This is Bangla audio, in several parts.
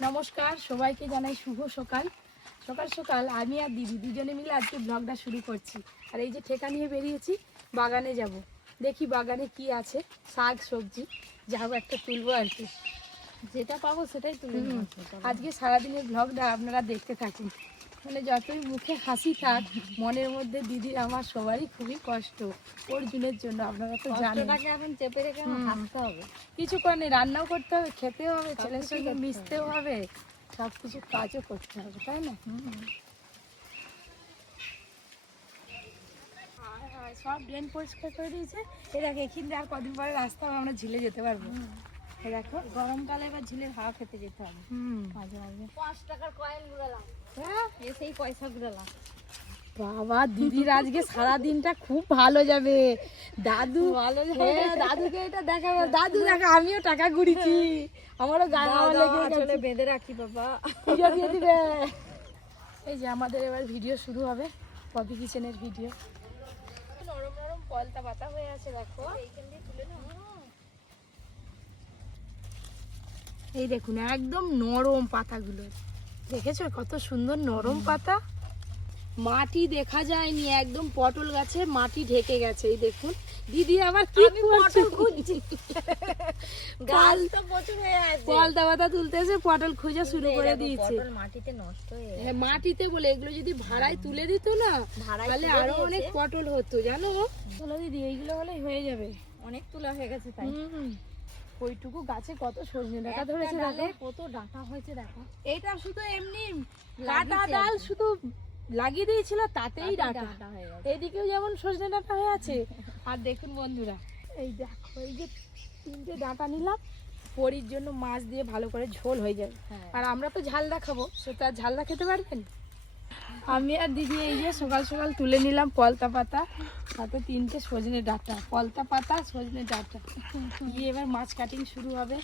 নমস্কার, সবাইকে জানাই শুভ সকাল। সকাল সকাল আমি আর দিদি দুজনে মিলে আজকে ব্লগটা শুরু করছি। আর এই যে ঠেকা নিয়ে বেরিয়েছি, বাগানে যাব। দেখি বাগানে কি আছে, শাক সবজি যাও একটা তুলবো আর কি। যেটা পাবো সেটাই তুলে নেবো। আজকে সারাদিনের ব্লগটা আপনারা দেখতে থাকুন। মানে যতই মুখে হাসি থাক, মনের মধ্যে দিদির আমার সবারই খুবই কষ্ট অর্জুনের জন্য। আপনারা তো জানেন, কষ্টটাকে এখন চেপে রেখে আমার হাসতে হবে। কিছু করে নেই, রান্নাও করতে হবে, খেতেও হবে, ছেলের সঙ্গে মিশতেও হবে, সব কিছু কাজও করতে হবে, তাই না? সব ড্রেন পরিষ্কার করে দিয়েছে। এই দেখো এখান দিয়ে আর কদিন পরে রাস্তা হবে, আমরা ঝিলে যেতে পারবো। এই দেখো গরমকালে এবার ঝিলের হাওয়া খেতে যেতে হবে মাঝে মাঝে। 5 টাকার কয়েন গুড়ালাম, হ্যাঁ সেই পয়সা গুড়ালাম। বাবা, দিদির আজকে সারা দিনটা খুব ভালো যাবে। দাদু ভালো হ্যাঁ, দাদুকে এটা দেখাবো। দাদু দেখো আমিও টাকা গুড়িছি, আমারও গায়ে হাওয়া লেগে গেছে। বেঁধে রাখি বাবা, পুজো দিয়ে দিবে। এই যে আমাদের এবার ভিডিও শুরু হবে, পপি কিচেনের ভিডিও। নরম নরম পলতা পাতা হয়ে আছে, দেখো এইখান দিয়ে তুলে নাও। এই দেখুন একদম নরম পাতাগুলো, দেখেছো কত সুন্দর নরম পাতা। মাটি দেখা যায়নি, একদম পটল গাছে মাটি ঢেকে গেছে। এই দেখুন দিদি আবার কি পটল খুঁজছি, গাছ তো প্রচুর হয়ে আছে। পলতা পাতা তুলতে এসে পটল খোঁজা শুরু করে দিয়েছে। পটল মাটিতে নষ্ট হয়ে গেছে। হ্যাঁ, মাটিতে বলে এগুলো যদি ভাড়ায় তুলে দিত না, তাহলে আরো অনেক পটল হতো জানো। চলো দিদি, এইগুলো হলেই হয়ে যাবে। অনেক তোলা হয়ে গেছে তাই। ওইটুকু গাছে কত সজনে ডাঁটা ধরেছে দেখো, কত ডাঁটা হয়েছে দেখো। এইটা শুধু এমনি কাটা ডাল শুধু লাগিয়ে দিয়েছিল, তাতেই ডাঁটা হয়ে গেছে। এইদিকেও যেমন সজনে ডাঁটা হয়ে আছে। আর দেখুন বন্ধুরা, এই দেখো এই যে 3টে ডাঁটা নিলাম, পরির জন্য মাছ দিয়ে ভালো করে ঝোল হয়ে যাবে। আর আমরা তো ঝালদা খাবো, সেটা ঝালদা খেতে পারবেন। আমি আর দিদি এই যে সকাল সকাল তুলে নিলাম পলতা পাতা, তাতে 3টে সজনে ডাঁটা, পলতা পাতা সজনে ডাঁটা দিয়ে এবার মাছ কাটিং শুরু হবে।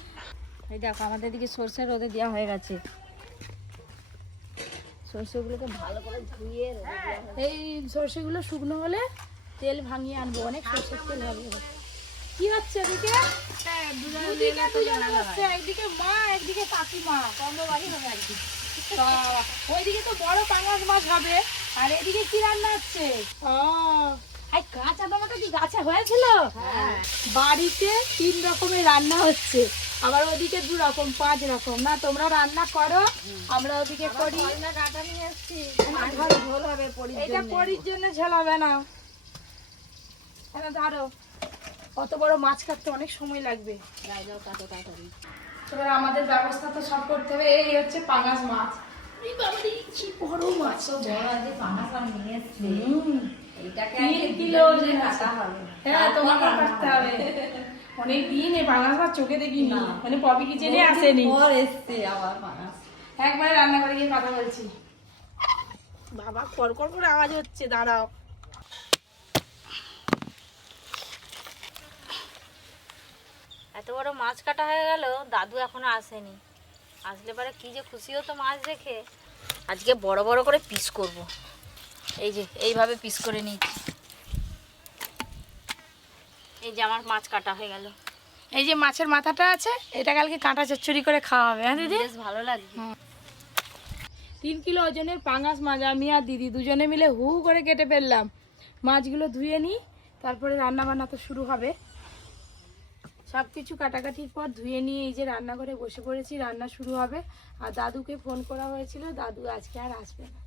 এই দেখো আমাদের দিকে সরষে রোদে দেওয়া হয়ে গেছে। সরষেগুলোকে ভালো করে ধুয়ে রোদে দেওয়া হয়েছে। এই সরষেগুলো শুকনো হলে তেল ভাঙিয়ে আনবো, অনেক সরষের তেল হবে। কি হচ্ছে এদিকে? দুদিকে দুজনে বসছে, একদিকে মা একদিকে কাকিমা, বাড়ি হবে আর কি। ওইদিকে তো বড় পাঙাশ মাছ হবে, আর এদিকে কি রান্না হচ্ছে? ও এই কাঁচা টমেটো কি গাছে হয়েছিল? বাড়িতে 3 রকমের রান্না হচ্ছে, আবার ওদিকে 2 রকম 5 রকম। না তোমরা রান্না করো, আমরা ওদিকে করি। কাটা নিয়ে এসেছি, ঝোল হবে এটা পরির জন্য ঝোল হবে না। ধরো কত বড় মাছ কাটতে অনেক সময় লাগবে। এবার আমাদের ব্যবস্থা তো সব করতে হবে। এই হচ্ছে পাঙাশ মাছ। এই বাবারে কি বড় মাছ, বড় আজকে পাঙাশ মাছ নিয়ে এসেছি। এটাকে 3 কিলো কাটা হবে। হ্যাঁ, তোমাকে কাটতে হবে। অনেক দিন এই পাঙাশ মাছ চোখে দেখিনি, মানে পপি কিচেনে আসেনি। পর এসছে আবার পাঙাশ। একবারে রান্না করে গিয়ে কথা বলছি। বাবা কড়কড় করে আওয়াজ হচ্ছে, দাঁড়াও। এত বড় মাছ কাটা হয়ে গেল, দাদু এখনো আসেনি। আসলে পরে কি যে খুশি হতো মাছ দেখে। আজকে বড় বড় করে পিস করব। এই যে এইভাবে পিস করে নিচ্ছি। এই যে আমার মাছ কাটা হয়ে গেল। এই যে মাছের মাথাটা আছে, এটা কালকে কাঁটা চচ্চড়ি করে খাওয়া হবে। হ্যাঁ দিদি, বেশ ভালো লাগবে। 3 কিলো ওজনের পাঙাশ মাছ আমি আর দিদি দুজনে মিলে হু করে কেটে ফেললাম। মাছগুলো ধুয়ে নিই, তারপরে রান্না বান্না তো শুরু হবে। সব কিছু কাটাকাটির পর ধুয়ে নিয়ে এই যে রান্নাঘরে বসে পড়েছি, রান্না শুরু হবে। আর দাদুকে ফোন করা হয়েছিল, দাদু আজকে আর আসবে না।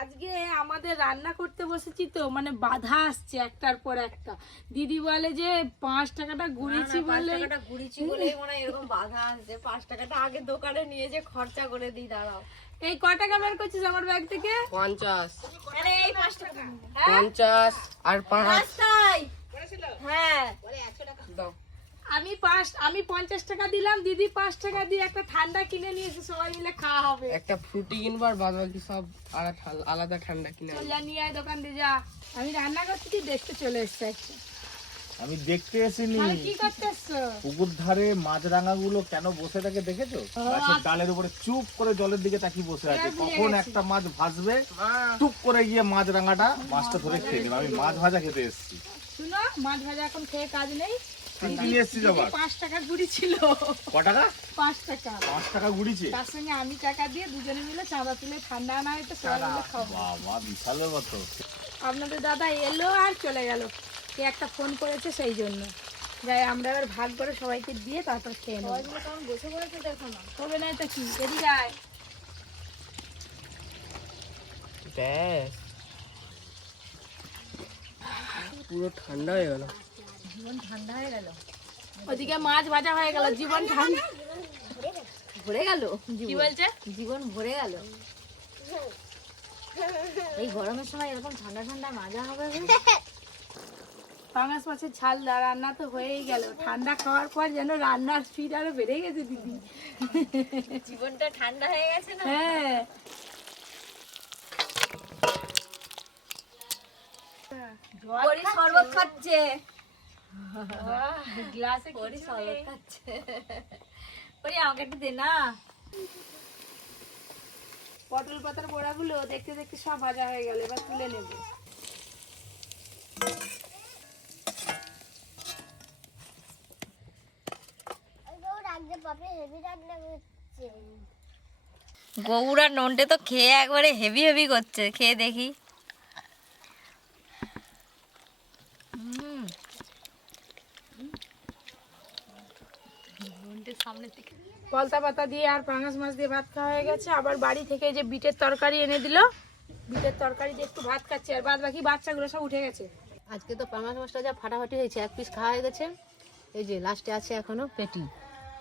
আজকে আমাদের রান্না করতে বসেছি তো, মানে বাধা আসছে একটার পর একটা। দিদি বলে যে 5 টাকাটা গুড়িছি বলে, গুড়িছি বলেই মনে হয় এরকম বাধা আসছে। 5 টাকাটা আগে দোকানে নিয়ে যে খরচা করে দিই। দাঁড়াও, এই ক টাকা বের করছিস আমার ব্যাগ থেকে? 50 আরে এই 5 টাকা। 50 আর 5 তাই হ্যাঁ দাও। আমি 50 টাকা দিলাম, দিদি 5 টাকা দিয়ে একটা ঠান্ডা কিনে নিয়ে এসে সবাই মিলে খাওয়া হবে। একটা ফ্রুটি কিনবো আর বাদ বাকি সব আলাদা ঠান্ডা কিনে চল যা নিয়ে আয় দোকান দিয়ে যা। আমি রান্না করছি, কি দেখতে চলে এসছে একটা। আমি দেখতে এসেনি, তাহলে কি করতে এসছো? পুকুর ধারে মাছরাঙা গুলো কেন বসে থাকে দেখেছো? গাছের ডালের উপরে চুপ করে জলের দিকে তাকিয়ে বসে আছে। কখন একটা মাছ ভাসবে, টুপ করে গিয়ে মাছরাঙাটা মাছটা ধরে খেয়ে নেবে। আমি মাছ ভাজা খেতে এসেছি। শুনো, মাছ ভাজা এখন খেয়ে কাজ নেই, কি নিয়ে এসেছিস আবার? 5 টাকা গুড়ি ছিল। ক টাকা? 5 টাকা। 5 টাকা গুড়িছে। তার সঙ্গে আমি টাকা দিয়ে দুজনে মিলে চাঁদা তুলে ঠান্ডা আনা হয়তো সবাই মিলে খাবো। বাবা বিশাল ব্যাপার তো। আপনাদের দাদা এলো আর চলে গেল, কে একটা ফোন করেছে সেই জন্য। যাই আমরা এবার ভাগ করে সবাইকে দিয়ে তারপর খেয়ে নেবো। কেমন বসে পড়েছে দেখো না। তবে না এটা কি এদিকে আয়। ব্যাস পুরো ঠান্ডা হয়ে গেল। জীবন ঠান্ডা হয়ে গেল। ওদিকে মাছ ভাজা হয়ে গেল, জীবন ঠান্ডা ভরে গেল। কি বলছে? জীবন ভরে গেল। এই গরমের সময় এরকম ঠান্ডা ঠান্ডা মাজা হবে গো। পাঙাশ মাছের ঝাল রান্না তো হয়েই গেল, ঠান্ডা খাওয়ার পর যেন রান্নার স্পিড আরো বেড়ে গেছে দিদি। জীবনটা ঠান্ডা হয়ে গেছে না। হ্যাঁ পরি শরবত খাচ্ছে। গ্লাসে পরি শরবত খাচ্ছে। পরি আমাকে একটু দে না। পটল পাতার বড়াগুলো দেখতে দেখতে সব ভাজা হয়ে গেল, এবার তুলে নেব। গৌড়ার নন্টে তো খেয়ে একবারে হেভি হেভি করছে, খেয়ে দেখি। পলতা পাতা দিয়ে আর পাঙাশ মাছ দিয়ে ভাত খাওয়া হয়ে গেছে। আবার বাড়ি থেকে যে বিটের তরকারি এনে দিল, বিটের তরকারি দিয়ে একটু ভাত খাচ্ছে, আর বাদ বাকি বাচ্চাগুলো সব উঠে গেছে। আজকে তো পাঙাশ মাছটা যা ফাটাফাটি হয়েছে, এক পিস খাওয়া হয়ে গেছে। এই যে লাস্টে আছে এখনো পেটি,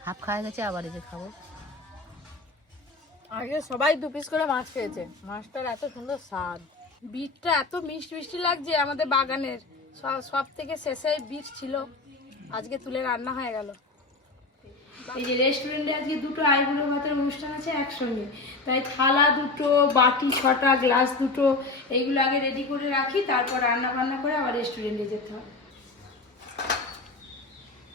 হাফ খাওয়া গেছে, আবার এই যে খাবো। আগে সবাই 2 পিস করে মাছ খেয়েছে। মাছটার এত সুন্দর স্বাদ, বিটটা এত মিষ্টি মিষ্টি লাগছে। আমাদের বাগানের সব থেকে শেষে বিট ছিল, আজকে তুলে রান্না হয়ে গেল। এই যে রেস্টুরেন্টে আজকে 2টো আইবুড়ো ভাতের অনুষ্ঠান আছে একসঙ্গে, তাই থালা 2টো, বাটি 6টা, গ্লাস 2টো, এইগুলো আগে রেডি করে রাখি, তারপর রান্না বান্না করে আবার রেস্টুরেন্টে যেতে হবে।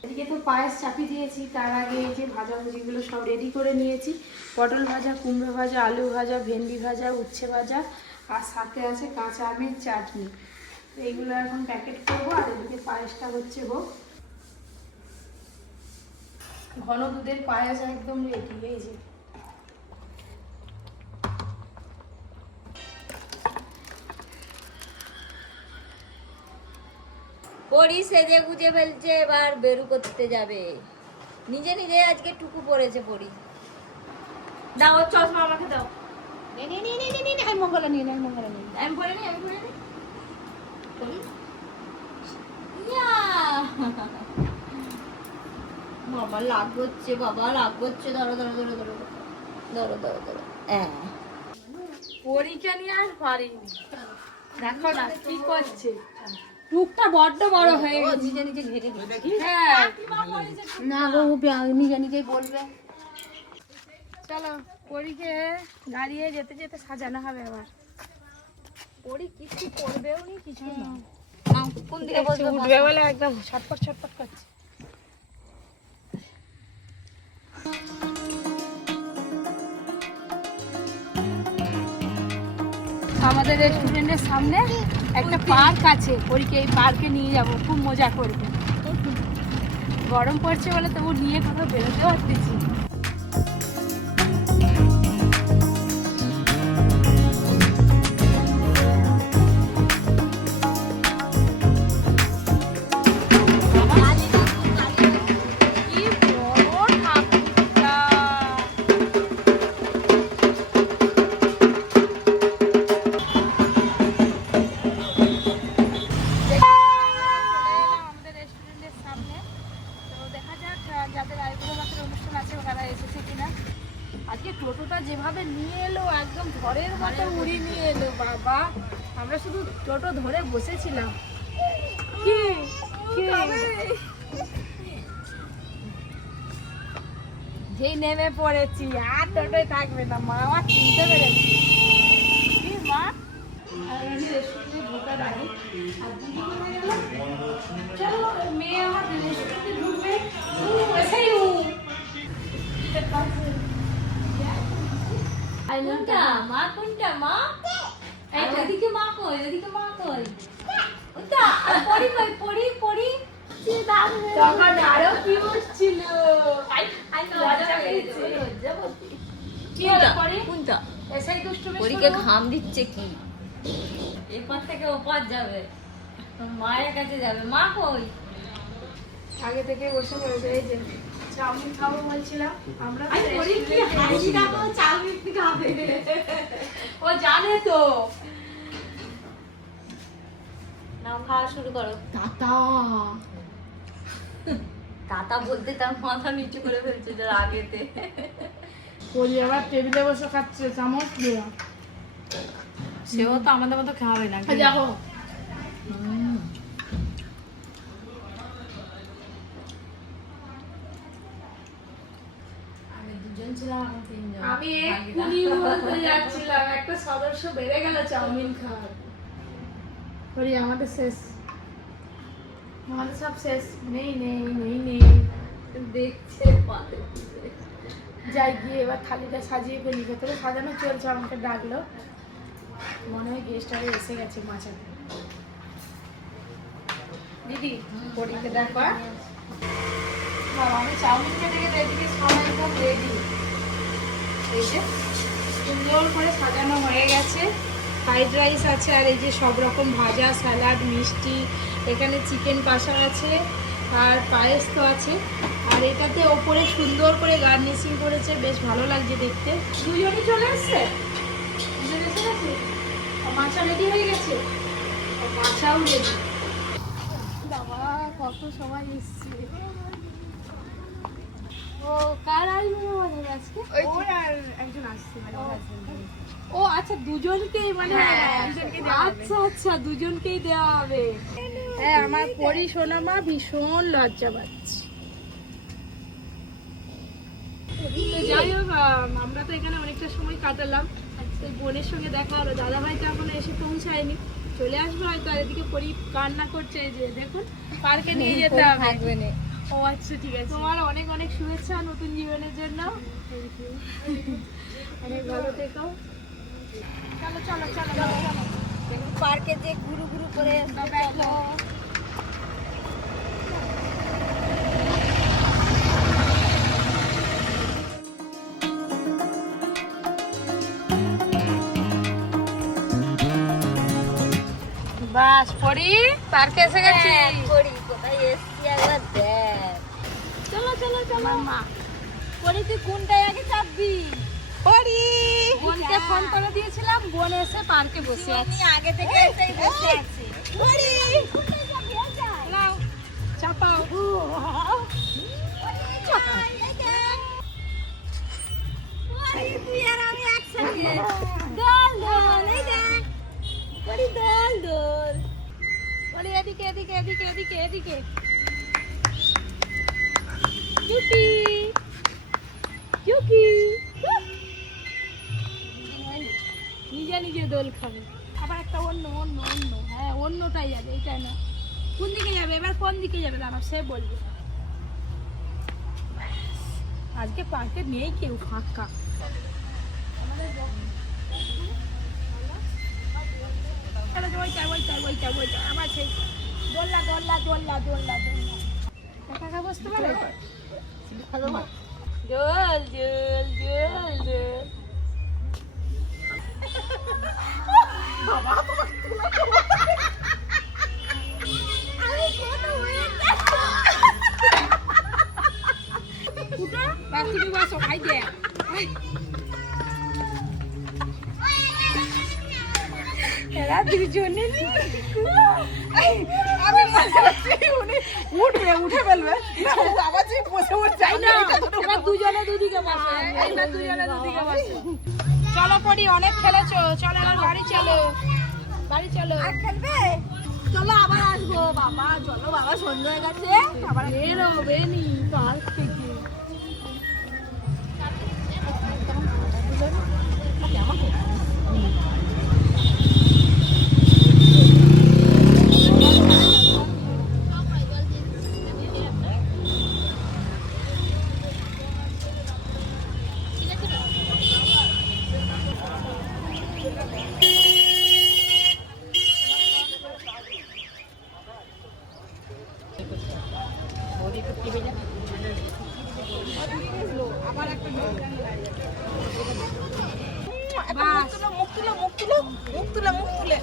এদিকে তো পায়েস চাপিয়ে দিয়েছি, তার আগে এই যে ভাজাভুজিগুলো সব রেডি করে নিয়েছি। পটল ভাজা, কুমড়ো ভাজা, আলু ভাজা, ভেন্ডি ভাজা, উচ্ছে ভাজা, আর সাথে আছে কাঁচা আমের চাটনি। এইগুলো এখন প্যাকেট করবো, আর এদিকে পায়েসটা হচ্ছে হোক। ঘন দুধের পায়েস একদম রেডি। এই যে পরি সেজে গুজে ফেলছে, এবার বেরু করতে যাবে। নিজে নিজে আজকে টুকু পড়েছে পরি। দাও ওর চশমা আমাকে দাও। আমি মঙ্গলা নিয়ে নেই, মঙ্গলা নিয়ে আমি পরে নি, আমি পরে নি। পরি ইয়া বাবা লাগ হচ্ছে, বাবা লাগ হচ্ছে। ধরো ধরো ধরো ধরো ধরো ধরো ধরো। হ্যাঁ পরীক্ষা নিয়ে আর পারিনি। দেখো না কি করছে, টুকটা বড্ড বড় হয়ে গেছে। নিজে নিজে ঘেটে দিই। হ্যাঁ না গো, নিজে নিজেই বলবে। চলো পরীকে দাঁড়িয়ে যেতে যেতে সাজানো হবে আবার। পরি কিছু করবেও নি, কিছু না। কোন দিকে বসবে? উঠবে বলে একদম ছটপট ছটপট করছে। আমাদের রেস্টুরেন্টের সামনে একটা পার্ক আছে, পরীকে এই পার্কে নিয়ে যাব, খুব মজা করবে। গরম পড়ছে বলে তবু নিয়ে কোথাও বেরোতে পারতেছি। কি বড় ঠাকুরটা! আমাদের রেস্টুরেন্টের সামনে তো দেখা যাক যাদের আইবুড়ো ভাতের অনুষ্ঠান আছে ওনারা এসেছে কিনা। আজকে টোটোটা যেভাবে নিয়ে এলো একদম ঘরের মতো উড়িয়ে নিয়ে এলো বাবা। আমরা শুধু টোটো ধরে বসেছিলাম। কি কি যেই নেমে পড়েছি আর টোটোয় থাকবে না, মা আমার চিনতে পেরেছি। কি মা রেস্টুরেন্টে ঢোকার আগে আর দিদি কোথায় গেল? চলো মেয়ে আমার রেস্টুরেন্টে ঢুকবে, এসেই কোনটা মা, কোনটা মা? ওইদিকে মা কই, ওইদিকে মা কই? ওটা পরি কই, পরি পরি তখন আরো কিউট ছিল। লজ্জা পেয়েছে। কি হলো পরে? কোনটা এসআই দুষ্টুমি পরীকে শুরু। ঘাম দিচ্ছে কি এপার থেকে ওপার যাবে মায়ের কাছে যাবে মা কই আগে থেকে বসে পড়েছে। এই যে চাউমিন খাবো বলছিলাম আমরা। চাউমিন খাবে ও জানে তো। নাও খাওয়া শুরু করো দাদা দাদা বলতে তার মাথা নিচু করে ফেলছে যার আগেতে বলি আবার টেবিলে বসে খাচ্ছে চামচ দিয়ে। সেও তো আমাদের মতো খাবে না দেখো দুজন ছিলাম এখন তিনজন আমি এক্ষুনি বলতে যাচ্ছিলাম একটা সদস্য বেড়ে গেল চাউমিন খাওয়ার। বলি আমাদের শেষ, আমাদের সব শেষ। নেই নেই নেই নেই। দেখছে পাতে যাই গিয়ে এবার থালিটা সাজিয়ে ফেলি। ভেতরে সাজানো চলছে। আমাকে ডাকলো, মনে হয় গেস্ট আরে এসে গেছে মাছাতে। দিদি পরীকে দেখো। বাবা আমি চাউমিন খেতে খেতে এদিকে সবাই একদম রেডি। এই যে সুন্দর করে সাজানো হয়ে গেছে। ফ্রাইড রাইস আছে আর এই যে সব রকম ভাজা, স্যালাড, মিষ্টি, এখানে চিকেন কষা আছে আর পায়েস তো আছে। আর এটাতে ওপরে সুন্দর করে গার্নিশিং করেছে, বেশ ভালো লাগছে দেখতে। দুজনই চলে এসছে, দুজন এসে গেছে। মাছা রেডি হয়ে গেছে, মাছাও রেডি। বাবা কত সবাই এসছে। ও কার আসবে আমাদের আজকে? ওর আর একজন আসছে মানে ওর হাজবেন্ড। ও আচ্ছা দুজনকেই মানে আচ্ছা আচ্ছা দুজনকেই দেওয়া হবে। হ্যাঁ আমার পরি সোনা মা ভীষণ লজ্জা পাচ্ছে। তো যাই হোক আমরা তো এখানে অনেকটা সময় কাটালাম। তো বোনের সঙ্গে দেখা হলো, দাদা ভাই তো এখনো এসে পৌঁছায়নি, চলে আসবে হয়তো। আর এদিকে পরি কান্না করছে, এই যে দেখুন পার্কে নিয়ে যেতে হবে। ও আচ্ছা ঠিক আছে। তোমার অনেক অনেক শুভেচ্ছা নতুন জীবনের জন্য। অনেক ভালো থেকো। চলো চলো চলো চলো পার্কে যে ঘুরু ঘুরু করে দেখো। বাস পরি পার্কে এসে গেছি। করি কোথায় এসছি একবার দেখ চলো চলো চলো মা পরি তুই কোনটায় আগে চাপবি পরি বোনকে ফোন করে দিয়েছিলাম, বোন এসে পার্কে বসে আছে। আমি আগে থেকে এসেই বসে আছি পরি কোনটায় যাবি নাও চাপাও। তুই আর আমি একসঙ্গে দোল দোল এই দেখ পরি দোল দোল পরি এদিকে এদিকে এদিকে এদিকে এদিকে। ইউপি ইউপি নিজে নিজে দোল খাবে। আবার একটা অন্য অন্য অন্য হ্যাঁ অন্যটাই যাবে, এইটা না। কোন দিকে যাবে এবার, কোন দিকে যাবে দাঁড়াও সে বলবে। আজকে পার্কে নেই কেউ, ফাঁকা। আমার সেই দোল্লা দোল্লা দোল্লা দোল্লা দোল্লা একা বসতে পারে। দোল দোল দোল দোল। তুমি বসো খাই দে। এরা দুজনে আমি উঠবে উঠে ফেলবে আবার যে বসে উঠছে না। এবার দুজনে দুদিকে বসে, এবার দুজনে দুদিকে বসে। চলো পড়ি অনেক খেলেছো, চলো এবার বাড়ি চলো, বাড়ি চলো। খেলবে চলো আবার আসবো বাবা চলো বাবা সন্ধ্যা হয়ে গেছে আবার বেরোবে নি পার্ক থেকে।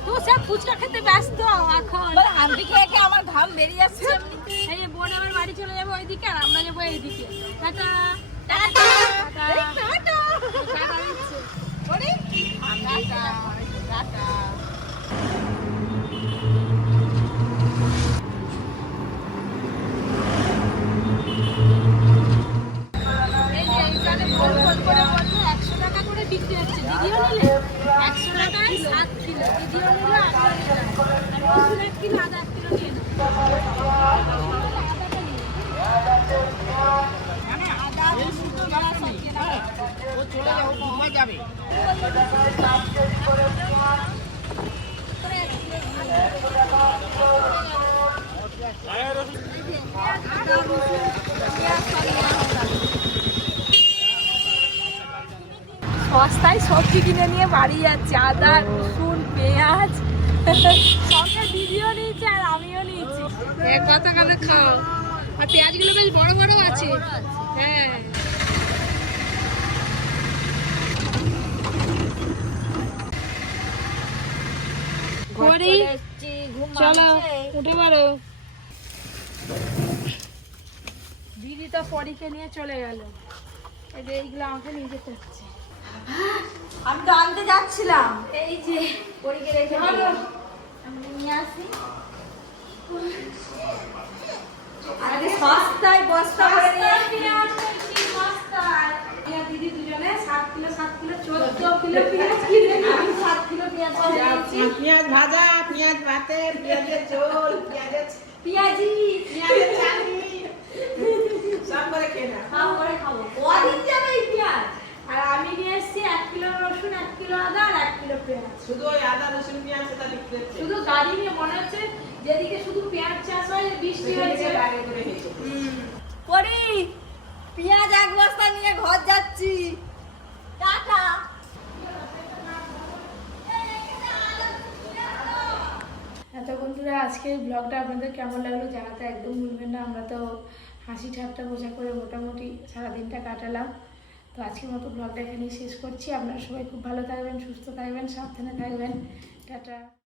তো সব ফুচকা খেতে ব্যস্ত এখন হান্ডি খেয়ে খেয়ে আমার ঘাম বেরিয়ে যাচ্ছে এই যে বোন আমার বাড়ি চলে যাবে ওইদিকে আর আমরা যাবো এইদিকে টাটা টাটা টাটা টাটা দিচ্ছে এই যে এইখানে গোল গোল করে বলছে 100 টাকা করে বিক্রি হচ্ছে দিদিও নিলে 100 টাকায় 7 কিলো দিদিও নিলে আমিও নিলাম আর রসুন 1 কিলো আদা 1 কিলো নিয়ে নাও সস্তায় সবজি কিনে নিয়ে বাড়ি যাচ্ছে আদা রসুন পেঁয়াজ সঙ্গে দিদিও নিয়েছে আর আমিও নিয়েছি কতখানে খাও আর পেঁয়াজগুলো বেশ বড় বড় আছে হ্যাঁ করি চলো উঠে পারো দিদি তো পরীকে নিয়ে চলে গেল এই যে এইগুলো আমাকে নিয়ে যেতে হচ্ছে আমি তো আনতে যাচ্ছিলাম এই যে পরীকে রেখে আমি নিয়ে আসি আরে সস্তায় বস্তা করে নিয়ে আসছি সস্তায় দিদি দুজনে 7 কিলো 14 কিলো পেঁয়াজ কিনে আমি 7 কিলো পেঁয়াজ কিনেছি পেঁয়াজ ভাজা, পেঁয়াজ ভাতে, পেঁয়াজের ঝোল, পেঁয়াজি পেঁয়াজের চাটনি সব করে খেয়ে নাও। খাও করে খাবো কদিন যাবে এই পেঁয়াজ আর আমি নিয়ে এসেছি 1 কিলো রসুন 1 কিলো আদা আর 1 কিলো পেঁয়াজ শুধু ওই আদা রসুন পেঁয়াজ সেটা বিক্রি হচ্ছে। শুধু গাড়ি নিয়ে মনে হচ্ছে যেদিকে শুধু পেঁয়াজ চাষ হয় বৃষ্টি হয়েছে গাড়ি করে হেঁটে। করি পেঁয়াজ 1 বস্তা নিয়ে ঘর যাচ্ছি টাটা এত বন্ধুরা আজকের ব্লগটা আপনাদের কেমন লাগলো জানাতে একদম ভুলবেন না। আমরা তো হাসি ঠাট্টা মজা করে মোটামুটি সারাদিনটা কাটালাম। তো আজকের মতো ব্লগটা এখানেই শেষ করছি। আপনারা সবাই খুব ভালো থাকবেন, সুস্থ থাকবেন, সাবধানে থাকবেন। টাটা।